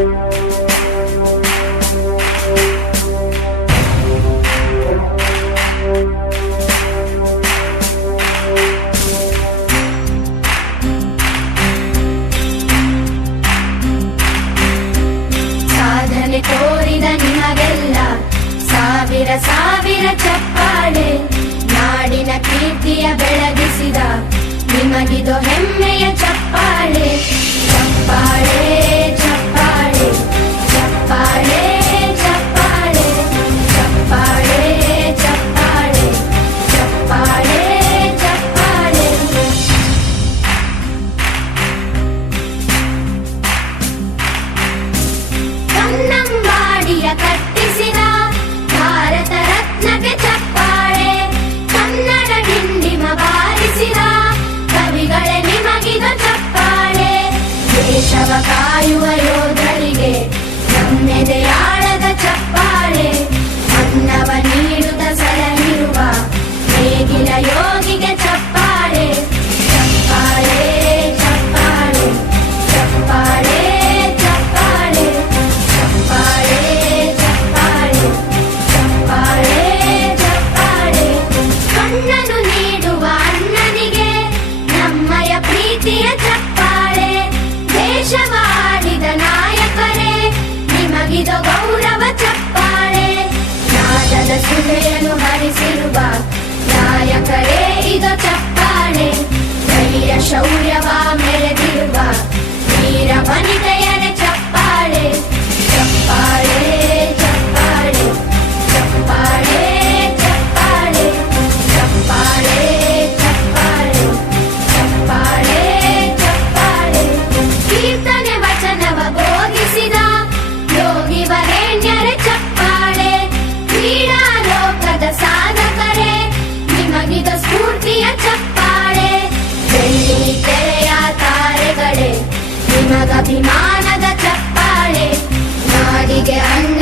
ತೋರಿದ ನಿಮಗೆಲ್ಲ ಸಾವಿರ ಸಾವಿರ ಚಪ್ಪಾಳೆ. ನಾಡಿನ ಕೀರ್ತಿಯ ಬೆಳಗಿಸಿದ ನಿಮಗಿದು ಹೆಮ್ಮೆಯ ಚಪ್ಪಾಳೆ. ಚಪ್ಪಾಳೆ ಚಪ್ಪಾಳೆ ಚಪ್ಪಾಳೆ ಚಪ್ಪಾಳೆ ಚಪ್ಪಾಳೆ ಚಪ್ಪಾಳೆ ಚಪ್ಪಾಳೆ ಚಪ್ಪಾಳೆ. ಕನ್ನಂಬಾಡಿಯ ಕಟ್ಟಿಸಿದ ಭಾರತ ರತ್ನಕ್ಕೆ ಚಪ್ಪಾಳೆ. ಕನ್ನಡ ಡಿಂಡಿಮ ಬಾರಿಸಿದ ಕವಿಗಳೇ ನಿಮಗಿದು ಚಪ್ಪಾಳೆ. ದೇಶವ ಕಾಯುವ ಯೋಧರಿಗೆ ನಮ್ಮೆದೆಯಾಳದ ಚಪ್ಪಾಳೆ. ಅನ್ನವ ನೀಡುತ್ತ ಸಲಹಿರುವ ನೇಗಿಲ ಯೋಗಿಗೆ ಚಪ್ಪಾಳೆ. ಚಪ್ಪಾಳೆ ಚಪ್ಪಾಳೆ ಚಪ್ಪಾಳೆ ಚಪ್ಪಾಳೆ ಚಪ್ಪಾಳೆ ಚಪ್ಪಾಳೆ ಚಪ್ಪಾಳೆ ಚಪ್ಪಾಳೆ. ಕಣ್ಣನು ನೀಡುವ ಅಣ್ಣನಿಗೆ ನಮ್ಮಯ ಪ್ರೀತಿಯ ಚಪ್ಪಾಳೆ. ದೇಶವಾಡಿದ ನಾಯಕರೇ ನಿಮಗಿದು ಗೌರವ ಚಪ್ಪಾಳೆ. ನಾದದ ಸುಧೆಯನ್ನು ಹರಿಸಿರುವ ನಾಯಕರೇ ಇದು ಚಪ್ಪಾಳೆ. ಧೈರ್ಯ ಶೌರ್ಯವ ಮೆರೆದಿರುವ ವೀರ ವನಿತೆಯರೇ ಚಪ್ಪಾಳೆ. ಚಪ್ಪಾಳೆ ಚಪ್ಪಾಳೆ ಚಪ್ಪಾಳೆ ಚಪ್ಪಾಳೆ ಚಪ್ಪಾಳೆ ಚಪ್ಪಾಳೆ ಚಪ್ಪಾಳೆ ಚಪ್ಪಾಳೆ. ಕೀರ್ತನೆ ವಚನವ ಬೋಧಿಸಿದ ಯೋಗಿ ವರೇಣ್ಯರೇ ಚಪ್ಪಾಳೆ. ಕ್ರೀಡಾ ಲೋಕದ ಸಾಧಕರೇ ನಿಮಗಿದು ಸ್ಫೂರ್ತಿಯ ಚಪ್ಪಾಳೆ. ಬೆಳ್ಳಿ ತೆರೆಯ ತಾರೆಗಳೇ ನಿಮಗಭಿಮಾನದ ಚಪ್ಪಾಳೆ. ನಾಡಿಗೆ